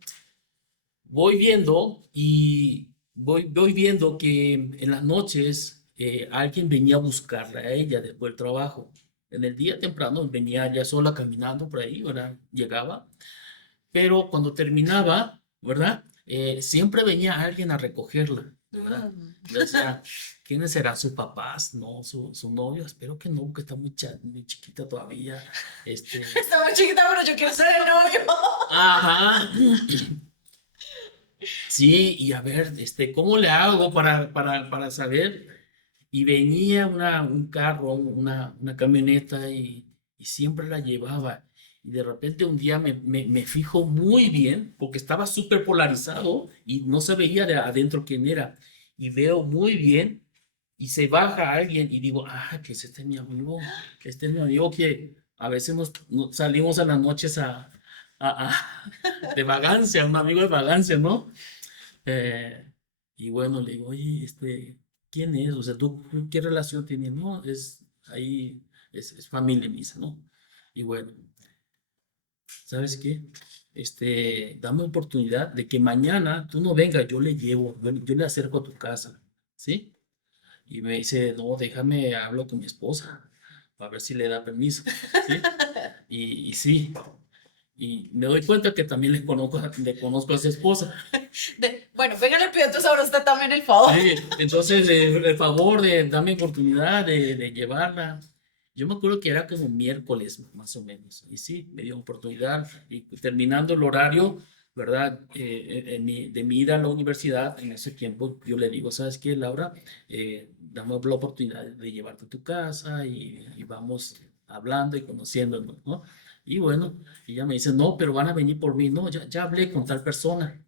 voy viendo y voy viendo que en las noches alguien venía a buscarla a ella después del trabajo. En el día temprano venía ya sola caminando por ahí, ¿verdad? Llegaba, pero cuando terminaba, ¿verdad? Siempre venía alguien a recogerla, ¿verdad? Mm. Yo decía, ¿quiénes serán sus papás? No, su novio, espero que no, que está muy chiquita todavía. Está muy chiquita, pero yo quiero ser el novio. Ajá. Sí, y a ver, ¿cómo le hago para saber? Y venía un carro, una camioneta y siempre la llevaba. Y de repente un día me fijo muy bien, porque estaba súper polarizado y no se veía de adentro quién era. Y veo muy bien y se baja alguien y digo, que es mi amigo, que este es mi amigo que a veces nos salimos a las noches de vagancia, un amigo de vagancia, ¿no? Eh, y bueno, le digo, oye, ¿quién es? O sea, ¿tú qué relación tienes? No, ahí, es familia misa, ¿no? Y bueno, ¿sabes qué? Dame oportunidad de que mañana tú no vengas, yo le llevo, yo le acerco a tu casa, ¿sí? Y me dice, no, déjame, hablo con mi esposa, a ver si le da permiso, ¿sí? Y sí, y me doy cuenta que también le conozco a su esposa. Bueno, venga, le pido entonces ahora usted también el favor. Sí, entonces el favor de darme oportunidad de llevarla. Yo me acuerdo que era como miércoles más o menos. Y sí, me dio oportunidad. Y terminando el horario, ¿verdad? De mi ida a la universidad, en ese tiempo yo le digo, ¿sabes qué, Laura? Dame la oportunidad de llevarte a tu casa y vamos hablando y conociéndonos, ¿no? Y bueno, ella me dice, no, pero van a venir por mí. No, ya hablé con tal persona.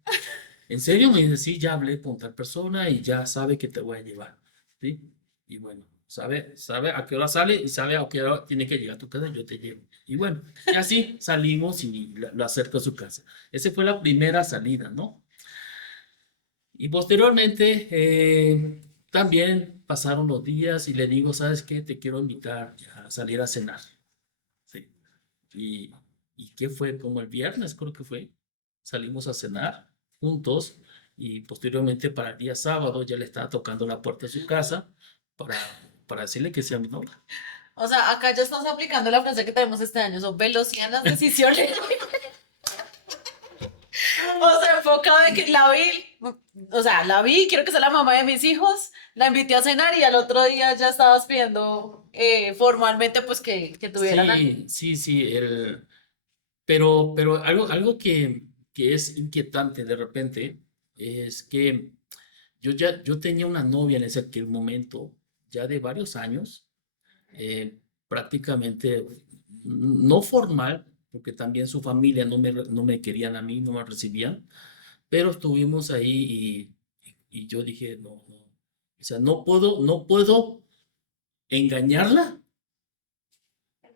¿En serio? Me dice, sí, ya hablé con tal persona y ya sabe que te voy a llevar, ¿sí? Y bueno, sabe a qué hora sale y sabe a qué hora tiene que llegar a tu casa, yo te llevo. Y bueno, y así salimos y lo acerco a su casa. Esa fue la primera salida, ¿no? Y posteriormente también pasaron los días y le digo, ¿sabes qué? Te quiero invitar a salir a cenar, ¿sí? Y, y qué fue, como el viernes creo que fue, salimos a cenar juntos y posteriormente para el día sábado ya le estaba tocando la puerta de su casa para, para decirle que sea mi novia. O sea, acá ya estamos aplicando la frase que tenemos este año, son velocidad en las decisiones. O sea, enfocado en que la vi, o sea, la vi, quiero que sea la mamá de mis hijos, la invité a cenar y al otro día ya estabas pidiendo formalmente pues que tuvieran algo. Sí, sí, sí, pero algo que es inquietante de repente es que yo tenía una novia en ese aquel momento, ya de varios años, prácticamente no formal, porque también su familia no me querían a mí, no me recibían, pero estuvimos ahí y yo dije, no, no, o sea, no puedo engañarla,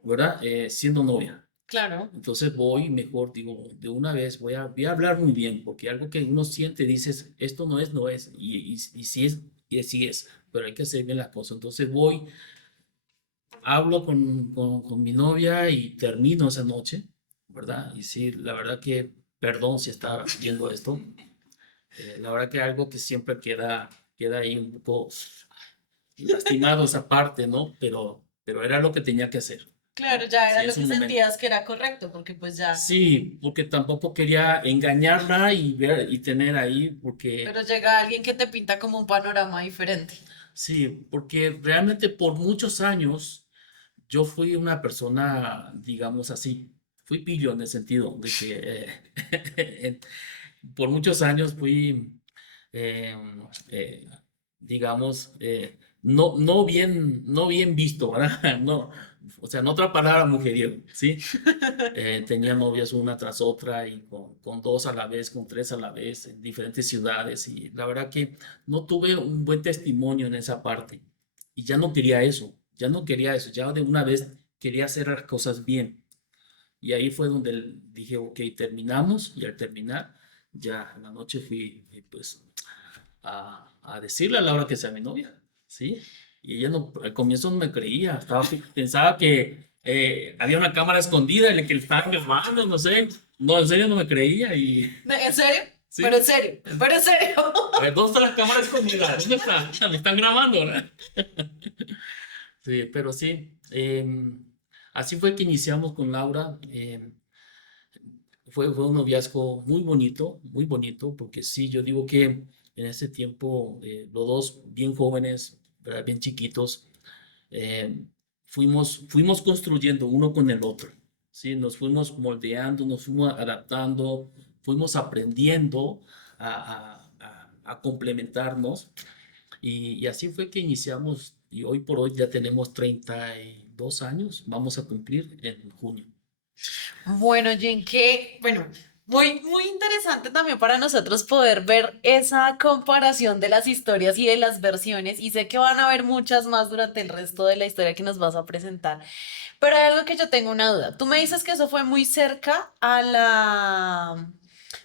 ¿verdad? Siendo novia. Claro. Entonces voy, mejor digo, de una vez voy a hablar muy bien, porque algo que uno siente, dices, esto no es, y sí es, y sí es, pero hay que hacer bien las cosas. Entonces voy, hablo con mi novia y termino esa noche, ¿verdad? Y sí, la verdad que, perdón si está viendo esto, la verdad que algo que siempre queda ahí un poco lastimado esa parte, ¿no? Pero era lo que tenía que hacer. Claro, ya Sí, era en lo su que momento. sentías que era correcto, porque pues ya. Sí, porque tampoco quería engañarla y ver y tener ahí, porque Pero llega alguien que te pinta como un panorama diferente. sí, porque realmente por muchos años yo fui una persona, digamos así, fui pillo en el sentido de que por muchos años fui, eh, eh, digamos, no bien visto, ¿verdad? No, o sea, en otra palabra, mujeriego, ¿sí? Tenía novias una tras otra y con dos a la vez, con tres a la vez, en diferentes ciudades y la verdad que no tuve un buen testimonio en esa parte y ya no quería eso, ya no quería eso, ya de una vez quería hacer las cosas bien y ahí fue donde dije, ok, terminamos y al terminar ya en la noche fui pues a decirle a Laura que sea mi novia, ¿sí? Y ella no, al comienzo no me creía, pensaba que había una cámara escondida y que le estaban grabando, no sé, no, en serio no me creía y ¿En serio? Pero en sí, serio, pero en serio. a ver, ¿dónde están las cámaras escondidas? ¿Dónde están? Me están grabando, ¿verdad? Sí, pero sí, así fue que iniciamos con Laura. Fue un noviazgo muy bonito, porque sí, yo digo que en ese tiempo, los dos bien jóvenes, ¿verdad? Bien chiquitos, eh, fuimos construyendo uno con el otro, ¿sí? Nos fuimos moldeando, nos fuimos adaptando, fuimos aprendiendo a complementarnos. Y así fue que iniciamos y hoy por hoy ya tenemos 32 años, vamos a cumplir en junio. Bueno, Jen, bueno, muy interesante también para nosotros poder ver esa comparación de las historias y de las versiones, y sé que van a haber muchas más durante el resto de la historia que nos vas a presentar. Pero hay algo que yo tengo una duda. Tú me dices que eso fue muy cerca a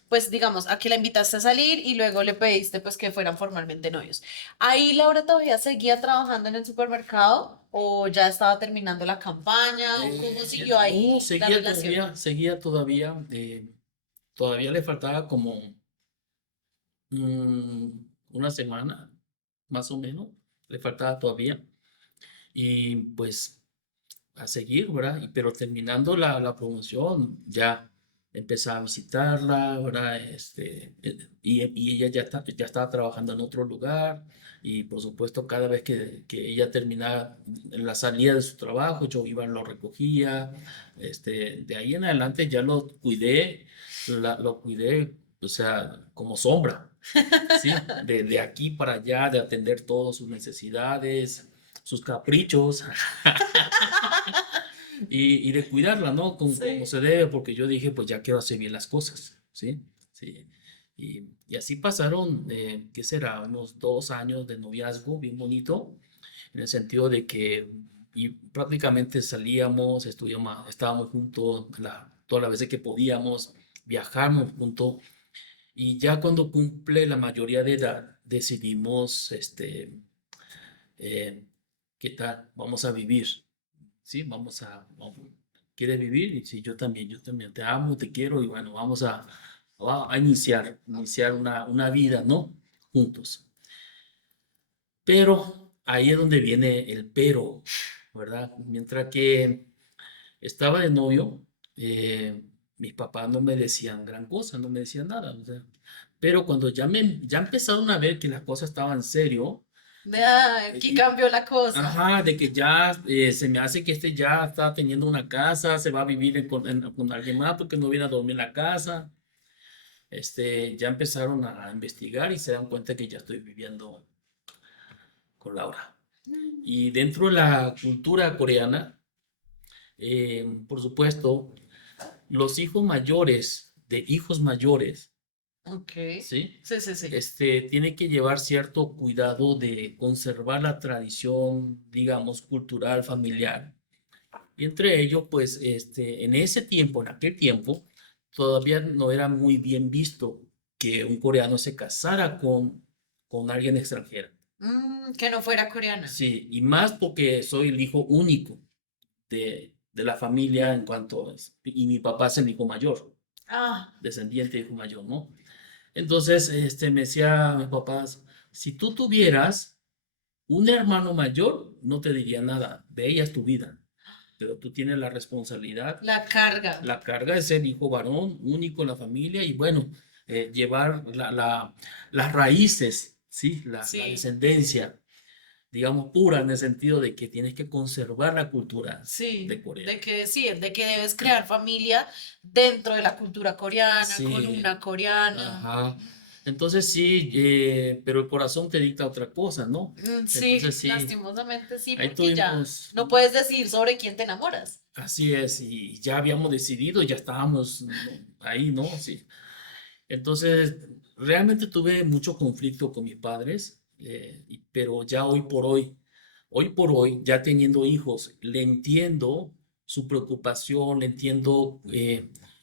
pues digamos, a que la invitaste a salir y luego le pediste pues que fueran formalmente novios. ¿Ahí Laura todavía seguía trabajando en el supermercado o ya estaba terminando la campaña o cómo siguió No, ahí la relación? seguía todavía, todavía le faltaba como una semana, más o menos, le faltaba todavía. Y pues a seguir, ¿verdad? Pero terminando la promoción, ya empecé a visitarla, ¿verdad? Y ella ya estaba trabajando en otro lugar. Y por supuesto, cada vez que ella terminaba en la salida de su trabajo, yo iba, lo recogía. De ahí en adelante ya lo cuidé, o sea, como sombra. Sí, de aquí para allá, de atender todas sus necesidades, sus caprichos y de cuidarla, ¿no? Como Sí. se debe, porque yo dije, pues ya quiero hacer bien las cosas, ¿sí? Sí. Y así pasaron, ¿qué será? Unos 2 años de noviazgo, bien bonito, en el sentido de que y prácticamente salíamos, estábamos juntos todas las veces que podíamos, viajamos juntos. Y ya cuando cumple la mayoría de edad, decidimos, eh, ¿qué tal? Vamos a vivir, ¿sí? ¿Quieres vivir? Y sí, yo también te amo, te quiero y bueno, a iniciar una vida, ¿no? Juntos. Pero ahí es donde viene el pero, ¿verdad? Mientras que estaba de novio, mis papás no me decían gran cosa, no me decían nada, o sea, pero cuando ya empezaron a ver que las cosas estaban serio, Aquí cambió la cosa. ajá, de que ya se me hace que ya está teniendo una casa, se va a vivir con alguien más porque no viene a dormir en la casa, ya empezaron a investigar y se dan cuenta que ya estoy viviendo con Laura. Y dentro de la cultura coreana, por supuesto, los hijos mayores de hijos mayores, Ok. ¿sí? Sí, sí, sí. Tiene que llevar cierto cuidado de conservar la tradición, digamos, cultural, familiar. Y entre ellos, pues, en ese tiempo, en aquel tiempo, todavía no era muy bien visto que un coreano se casara con alguien extranjero. Que no fuera coreana. Sí, y más porque soy el hijo único de la familia y mi papá es el hijo mayor, Ah, descendiente de hijo mayor, ¿no? Entonces, me decía mis papás, si tú tuvieras un hermano mayor, no te diría nada, de ella es tu vida, pero tú tienes la responsabilidad, la carga. la carga de ser hijo varón, único en la familia y bueno, llevar las raíces, ¿sí? La Sí, descendencia, digamos, pura en el sentido de que tienes que conservar la cultura de sí, Corea. sí, de que debes crear familia dentro de la cultura coreana, con Sí, una coreana. ajá. Entonces sí, pero el corazón te dicta otra cosa, ¿no? Sí, Entonces sí, lastimosamente sí, ahí porque ya tuvimos, no puedes decir sobre quién te enamoras. así es, y ya habíamos decidido, ya estábamos ahí, ¿no? Sí. Entonces, realmente tuve mucho conflicto con mis padres, pero ya hoy por hoy, ya teniendo hijos, le entiendo su preocupación, le entiendo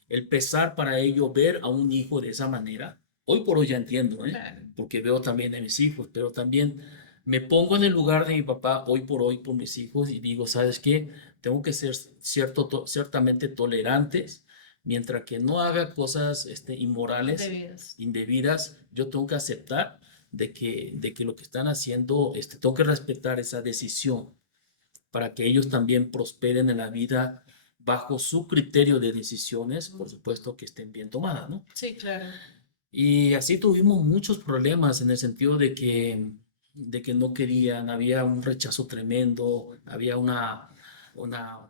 el pesar para ellos ver a un hijo de esa manera. Hoy por hoy ya entiendo, ¿eh? Claro. Porque veo también a mis hijos, pero también me pongo en el lugar de mi papá hoy por mis hijos y digo, ¿sabes qué? Tengo que ser ciertamente tolerantes mientras que no haga cosas inmorales, Indebidas. indebidas, yo tengo que aceptar de que lo que están haciendo, tengo que respetar esa decisión para que ellos también prosperen en la vida bajo su criterio de decisiones, por supuesto que estén bien tomadas, ¿no? Sí, claro. Y así tuvimos muchos problemas en el sentido de que no querían, había un rechazo tremendo, había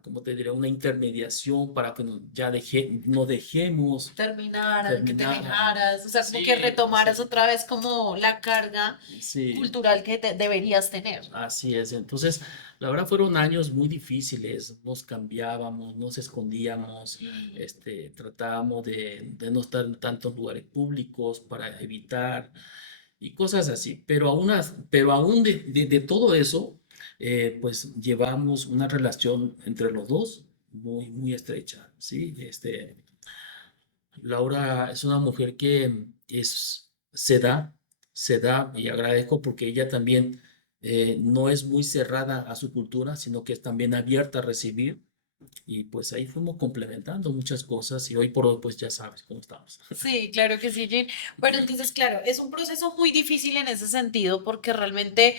¿cómo te diré? Una intermediación para que no dejemos Terminaran, que te terminar. alejaras, o sea, como que Sí, retomaras sí, otra vez como la carga sí. cultural que deberías tener. Así es. Entonces, la verdad fueron años muy difíciles. Nos cambiábamos, nos escondíamos, tratábamos de no estar en tantos lugares públicos para evitar y cosas así. Pero aún de todo eso, pues llevamos una relación entre los dos muy, muy estrecha, ¿sí? Laura es una mujer que se da, y agradezco porque ella también no es muy cerrada a su cultura, sino que es también abierta a recibir. Y pues ahí fuimos complementando muchas cosas y hoy por hoy pues ya sabes cómo estamos. Sí, claro que sí, Jane. Bueno, entonces, claro, es un proceso muy difícil en ese sentido porque realmente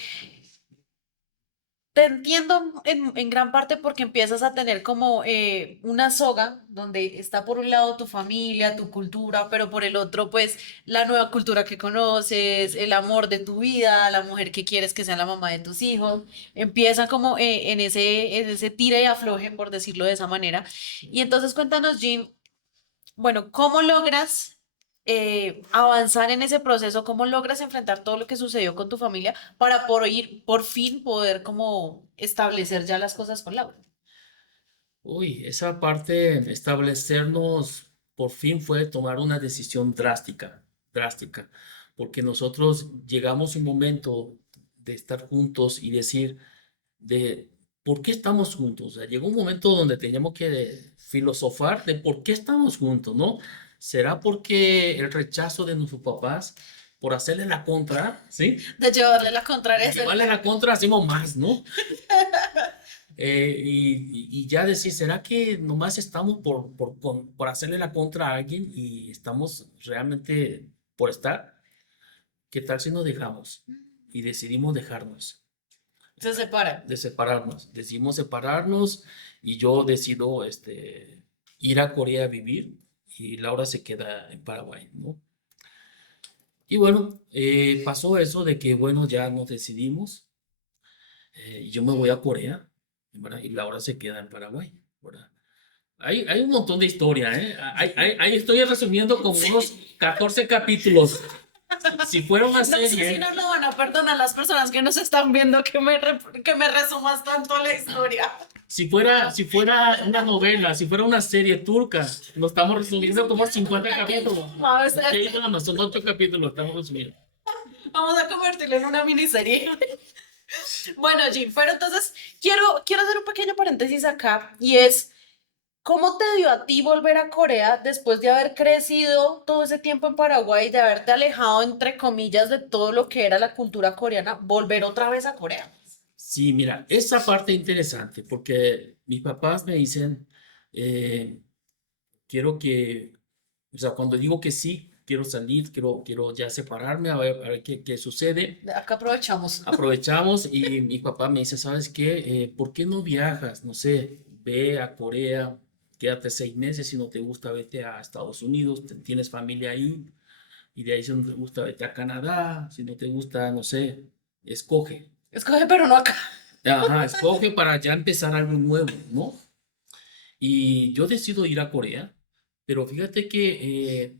te entiendo en gran parte porque empiezas a tener como una soga donde está por un lado tu familia, tu cultura, pero por el otro pues la nueva cultura que conoces, el amor de tu vida, la mujer que quieres que sea la mamá de tus hijos. Empieza como en ese tira y afloje, por decirlo de esa manera. Y entonces cuéntanos, Jim, bueno, ¿cómo logras avanzar en ese proceso? ¿Cómo logras enfrentar todo lo que sucedió con tu familia para por fin poder como establecer ya las cosas con Laura? Uy, esa parte, establecernos por fin fue tomar una decisión drástica, drástica, porque nosotros llegamos a un momento de estar juntos y decir, de por qué estamos juntos. O sea, llegó un momento donde teníamos que filosofar de por qué estamos juntos, ¿no? ¿Será porque el rechazo de nuestros papás por hacerle la contra, ¿sí? De llevarle la contraria. Llevarle la contra hacemos más, ¿no? Y ya decir, ¿será que nomás estamos por hacerle la contra a alguien y estamos realmente por estar? ¿Qué tal si nos dejamos y decidimos dejarnos? Se separan. De separarnos. Decidimos separarnos y yo decido ir a Corea a vivir y Laura se queda en Paraguay, ¿no? Y bueno, pasó eso de que, bueno, ya nos decidimos. Y yo me voy a Corea, ¿verdad? Y Laura se queda en Paraguay, ¿verdad? Hay un montón de historia, ¿eh? Ahí estoy resumiendo como unos 14 capítulos. Si fuera una No sé si serie, no lo van a perdonar las personas que nos están viendo que me resumas tanto la historia. si fuera una novela, si fuera una serie turca, lo estamos resumiendo como 50 capítulos. Vamos a, Sí, no, son 8 capítulos, estamos resumiendo. vamos a convertirlo en una miniserie. Bueno, Jim, pero entonces quiero hacer un pequeño paréntesis acá y es, ¿cómo te dio a ti volver a Corea después de haber crecido todo ese tiempo en Paraguay, de haberte alejado, entre comillas, de todo lo que era la cultura coreana, volver otra vez a Corea? Sí, mira, esa parte interesante, porque mis papás me dicen, eh, quiero que, o sea, cuando digo que sí, quiero salir, quiero ya separarme, a ver qué sucede. Acá aprovechamos. Aprovechamos y mi papá me dice, ¿sabes qué? ¿Por qué no viajas? No sé, ve a Corea, quédate 6 meses, si no te gusta, vete a Estados Unidos, tienes familia ahí, y de ahí si no te gusta, vete a Canadá, si no te gusta, no sé, escoge. Escoge, pero no acá. Ajá, escoge para ya empezar algo nuevo, ¿no? Y yo decido ir a Corea, pero fíjate que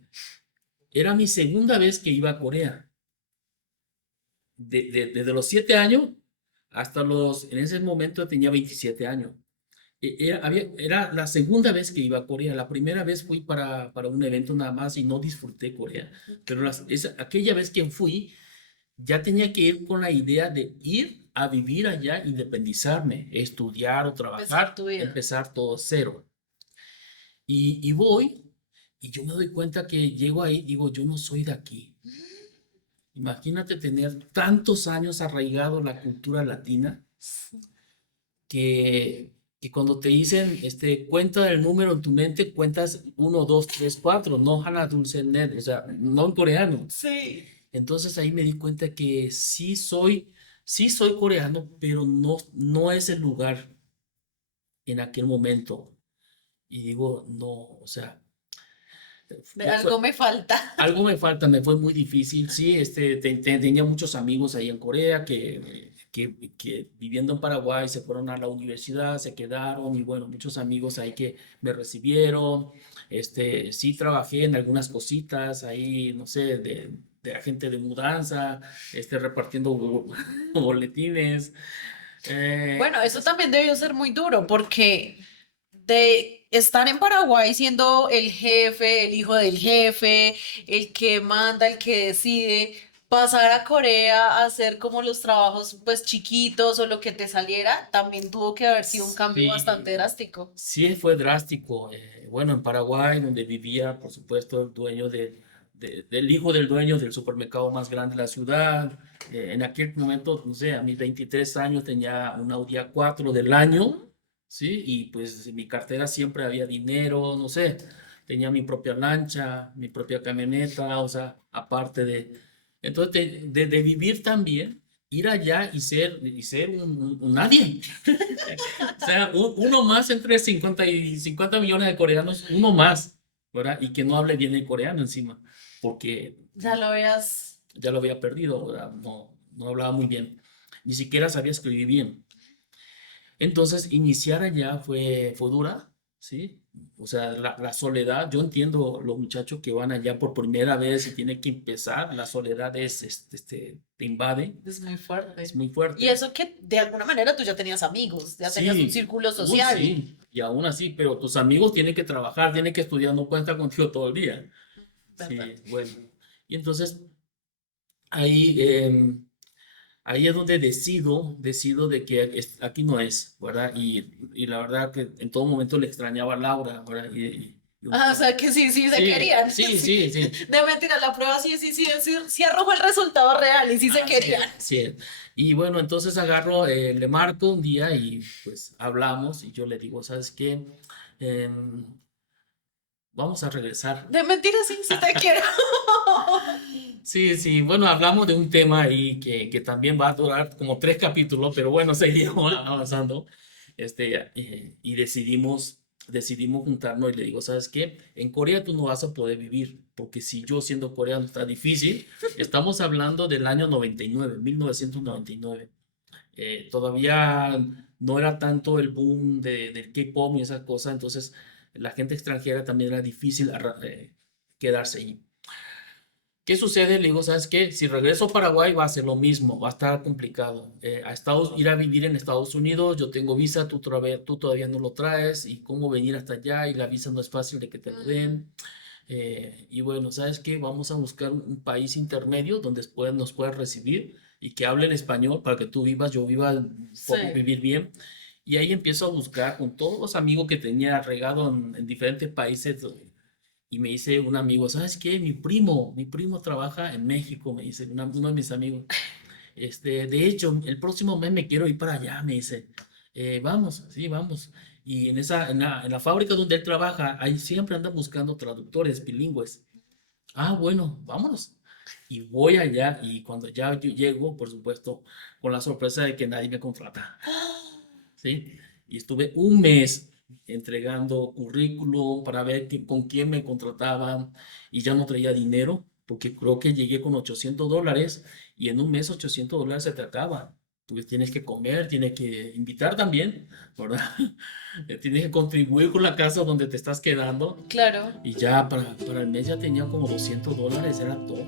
era mi segunda vez que iba a Corea. Desde los 7 años hasta en ese momento tenía 27 años. Era la segunda vez que iba a Corea. La primera vez fui para un evento nada más y no disfruté Corea. Pero aquella vez que fui, ya tenía que ir con la idea de ir a vivir allá, independizarme, estudiar o Empezar trabajar, tu vida. empezar todo cero. Y voy y yo me doy cuenta que llego ahí, digo, yo no soy de aquí. Imagínate tener tantos años arraigado en la cultura latina que cuando te dicen, cuenta el número en tu mente, cuentas uno, 2, 3, 4, no Hana Dulce Net, o sea, no en coreano. Sí. Entonces ahí me di cuenta que sí soy coreano, pero no es el lugar en aquel momento. Y digo, no, o sea, De algo me falta. algo me falta, me fue muy difícil, sí, tenía muchos amigos ahí en Corea que que viviendo en Paraguay se fueron a la universidad, se quedaron y bueno, muchos amigos ahí que me recibieron. Sí trabajé en algunas cositas ahí, no sé, de agente de mudanza, repartiendo boletines. Bueno, eso también debió ser muy duro porque de estar en Paraguay siendo el jefe, el hijo del jefe, el que manda, el que decide, pasar a Corea a hacer como los trabajos pues chiquitos o lo que te saliera, también tuvo que haber sido un cambio bastante Sí, drástico. sí fue drástico. Bueno, en Paraguay, donde vivía, por supuesto, el dueño del hijo del dueño del supermercado más grande de la ciudad. En aquel momento, no sé, a mis 23 años tenía un Audi A4 del año, ¿sí? Y pues en mi cartera siempre había dinero, no sé, tenía mi propia lancha, mi propia camioneta, o sea, aparte de... Entonces, de vivir también, ir allá y ser un nadie. O sea, uno más entre 50 millones de coreanos, uno más, ¿verdad? Y que no hable bien el coreano encima, porque Ya lo veas. ya lo había perdido, ¿verdad? No hablaba muy bien, ni siquiera sabía escribir bien. Entonces, iniciar allá fue dura, ¿sí? O sea, la soledad, yo entiendo los muchachos que van allá por primera vez y tienen que empezar, la soledad te invade, Es muy fuerte. es muy Y fuerte. eso que de alguna manera tú ya tenías amigos, ya tenías un Sí, círculo uy, social, sí, y aún así, pero tus amigos tienen que trabajar, tienen que estudiar, no pueden estar contigo todo el día. Sí, ¿verdad? bueno. Y entonces ahí, ahí es donde decido de que aquí no es, ¿verdad? Y la verdad que en todo momento le extrañaba a Laura, ¿verdad? Ah, o sea que sí, sí se Sí, querían. sí, Sí. sí, sí. De mentira, la prueba sí, sí, sí, sí, sí arrojó el resultado real y sí se Así querían. es, así es. Y bueno, entonces agarro, le marco un día y pues hablamos y yo le digo, ¿sabes qué? Em, vamos a regresar. De mentira, sí, sí te quiero. Sí, sí, bueno, hablamos de un tema ahí que también va a durar como 3 capítulos, pero bueno, seguimos avanzando. Y decidimos juntarnos y le digo, ¿sabes qué? En Corea tú no vas a poder vivir, porque si yo siendo coreano está difícil, estamos hablando del año 99, 1999. Todavía no era tanto el boom del K-pop y esas cosas, entonces la gente extranjera también era difícil quedarse allí. ¿Qué sucede? Le digo, ¿sabes qué? Si regreso a Paraguay va a ser lo mismo, va a estar complicado. Ir a vivir en Estados Unidos, yo tengo visa, tú todavía no lo traes, y cómo venir hasta allá, y la visa no es fácil de que te lo den. Y bueno, ¿sabes qué? Vamos a buscar un país intermedio donde nos puedan recibir y que hablen español para que tú vivas, yo viva, Sí. podamos vivir bien. Y ahí empiezo a buscar con todos los amigos que tenía regado en diferentes países. Y me dice un amigo, ¿sabes qué? Mi primo trabaja en México, me dice uno de mis amigos. De hecho, el próximo mes me quiero ir para allá, me dice. Vamos, sí, vamos. Y en la fábrica donde él trabaja, ahí siempre andan buscando traductores bilingües. Ah, bueno, vámonos. Y voy allá y cuando ya yo llego, por supuesto, con la sorpresa de que nadie me contrata. ¿Sí? Y estuve un mes entregando currículum para ver con quién me contrataban y ya no traía dinero porque creo que llegué con $800 y en un mes $800 se te acaba. Tú tienes que comer, tienes que invitar también, ¿verdad? Tienes que contribuir con la casa donde te estás quedando Claro. y ya para el mes ya tenía como $200, era todo.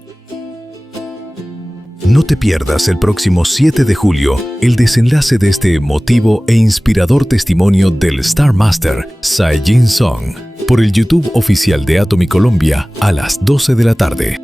No te pierdas el próximo 7 de julio el desenlace de este emotivo e inspirador testimonio del Star Master, Sae Jin Song, por el YouTube oficial de Atomy Colombia a las 12 de la tarde.